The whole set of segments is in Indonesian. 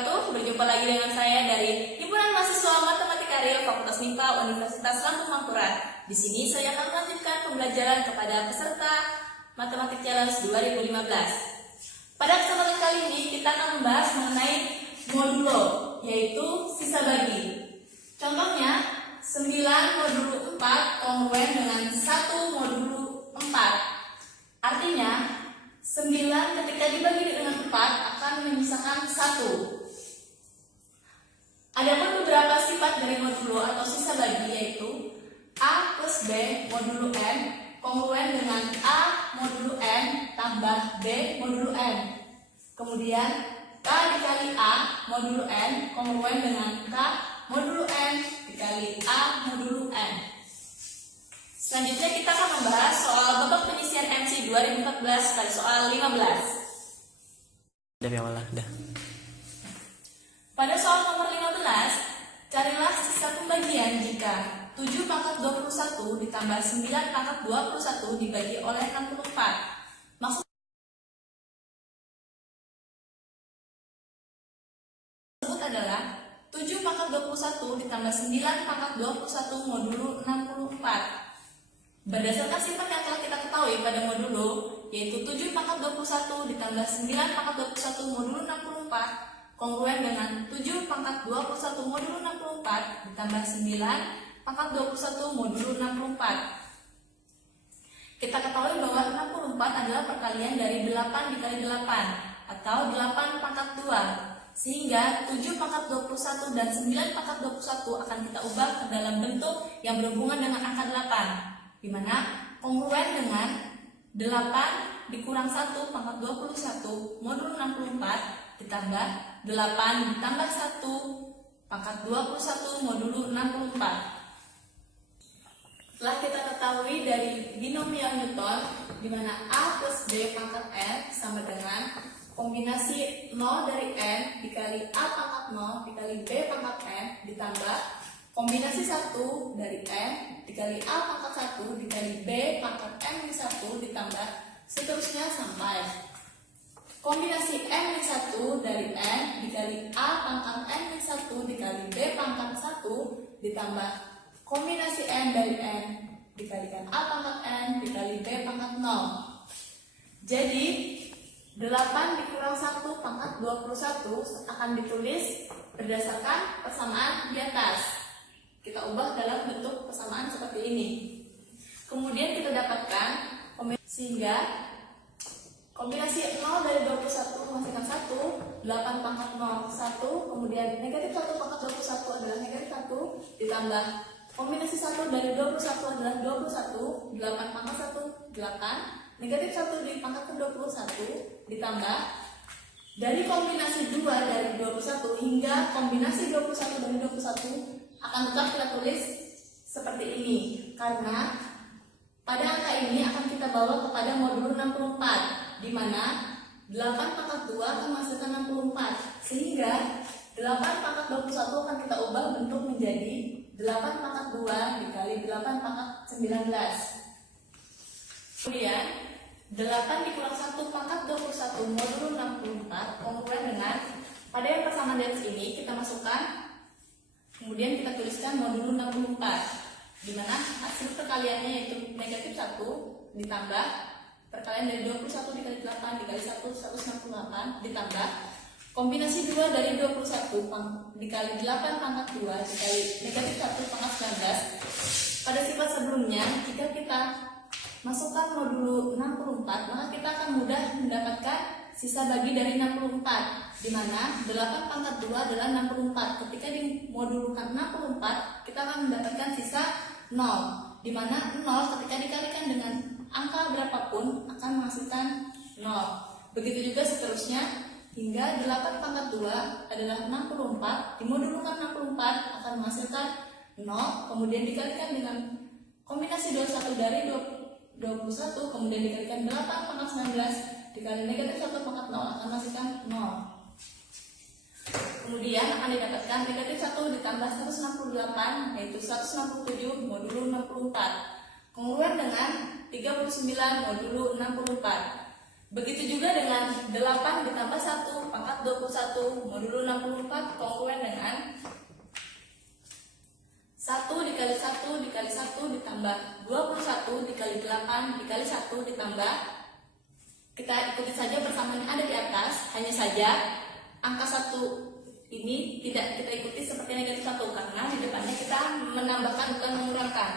wabarakatuh. Berjumpa lagi dengan saya dari Himpunan Mahasiswa Matematika Real Fakultas MIPA Universitas Lampung Mangkurat. Di sini saya akan melanjutkan pembelajaran kepada peserta Matematik Challenge 2015. Pada kesempatan kali ini kita akan membahas mengenai modulo, yaitu sisa bagi. Contohnya 9 modulo 4 kongruen dengan 1 modulo 4. Artinya 9 ketika dibagi dengan 4 akan menyisakan 1. Adapun beberapa sifat dari modulo atau sisa bagi yaitu A plus B modulo N kongruen dengan A modulo N tambah B modulo N. Kemudian K dikali A modulo N kongruen dengan K modulo N dikali A modulo N. Selanjutnya kita akan membahas soal babak penyisian MC 2014 pada soal 15. Pada soal nomor 15, carilah sisa pembagian jika 7 pangkat 21 ditambah 9 pangkat 21 dibagi oleh 64. Maksud adalah 7 pangkat 21 ditambah 9 pangkat 21 modulo 64. Berdasarkan sifat yang telah kita ketahui pada modulo, yaitu 7 pangkat 21 ditambah 9 pangkat 21 modulo 64, kongruen dengan 7 pangkat 21 modulo 64 ditambah 9 pangkat 21 modulo 64. Kita ketahui bahwa 64 adalah perkalian dari 8 dikali 8, atau 8 pangkat 2. Sehingga 7 pangkat 21 dan 9 pangkat 21 akan kita ubah ke dalam bentuk yang berhubungan dengan angka 8. Di mana kongruen dengan 8 dikurang 1 pangkat 21 modulo 64 ditambah 8 ditambah 1 pangkat 21 modulo 64. Setelah kita ketahui dari binomial Newton di mana A plus B pangkat N sama dengan kombinasi 0 dari N dikali A pangkat 0 dikali B pangkat N ditambah kombinasi 1 dari N dikali A pangkat 1 dikali B pangkat N-1 ditambah seterusnya sampai kombinasi N-1 dari N dikali A pangkat N-1 dikali B pangkat 1 ditambah kombinasi N dari N dikalikan A pangkat N dikali B pangkat 0. Jadi 8 dikurang 1 pangkat 21 akan ditulis berdasarkan persamaan di atas. Kita ubah dalam bentuk persamaan seperti ini. Kemudian kita dapatkan sehingga kombinasi 0 dari 21 menghasilkan 1, 8 pangkat 0 1, kemudian negatif 1 pangkat 21 adalah negatif 1 ditambah kombinasi 1 dari 21 adalah 21, 8 pangkat 1 8, negatif 1 di pangkat ke 21 ditambah dari kombinasi 2 dari 21 hingga kombinasi 21 dari 21 akan tetap kita tulis seperti ini karena pada angka ini akan kita bawa kepada modulo 64 di mana 8 pangkat 2 akan menghasilkan 64 sehingga 8 pangkat 21 akan kita ubah bentuk menjadi 8 pangkat 2 dikali 8 pangkat 19. Kemudian 8 dikurang 1 pangkat 21 modulo 64 kongruen dengan pada yang persamaan dari sini kita masukkan. Kemudian kita tuliskan modulo 64 di mana hasil perkaliannya yaitu negatif 1 ditambah perkalian dari 21 dikali 8 dikali 1 168 ditambah kombinasi 2 dari 21 dikali 8 pangkat 2 dikali negatif 1 pangkat 19. Pada sifat sebelumnya jika kita masukkan modulo 64 maka kita akan mudah mendapatkan sisa bagi dari 64 di mana 8 pangkat 2 adalah 64. Ketika dimodulkan 64 kita akan mendapatkan sisa 0 di mana 0 ketika dikalikan dengan angka berapapun akan menghasilkan 0. Begitu juga seterusnya hingga 8 pangkat 2 adalah 64 dimodulkan 64 akan menghasilkan 0 kemudian dikalikan dengan kombinasi 21 dari 21 kemudian dikalikan 8 pangkat 19 dikali negatif 1 pangkat 0 akan menghasilkan 0. Kemudian akan didapatkan negatif 1 ditambah 168 yaitu 167 modulo 64 kongruen dengan 39 modulo 64. Begitu juga dengan 8 ditambah 1 pangkat 21 modulo 64 kongruen dengan 1 dikali 1 dikali 1 ditambah 21 dikali 8 dikali 1 ditambah, kita ikuti saja persamaan yang ada di atas, hanya saja angka 1 ini tidak kita ikuti seperti negatif 1 karena di depannya kita menambahkan bukan mengurangkan.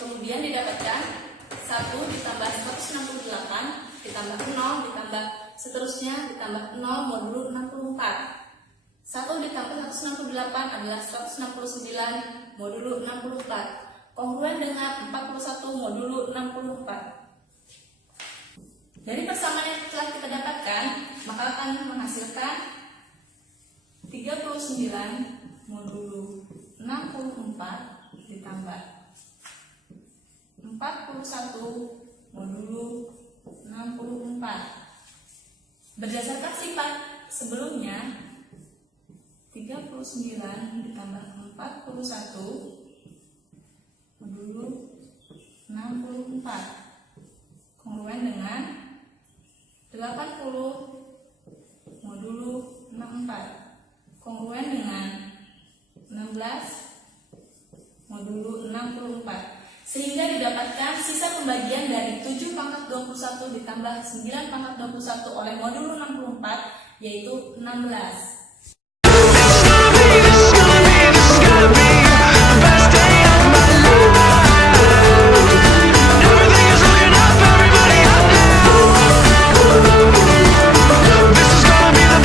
Kemudian didapatkan 1 ditambah 168 ditambah 0 ditambah seterusnya ditambah 0 modulo 64. 1 ditambah 168 adalah 169 modulo 64 kongruen dengan 41 modulo 64. Dari persamaan yang telah kita dapatkan, maka akan menghasilkan 39 modulo 64 ditambah 41 modulo 64. Berdasarkan sifat sebelumnya, 39 ditambah 41 modulo 64 kongruen dengan 80 modulo 64 kongruen dengan 16 modulo 64. Sehingga didapatkan sisa pembagian dari 7 pangkat 21 ditambah 9 pangkat 21 oleh modulo 64 yaitu 16.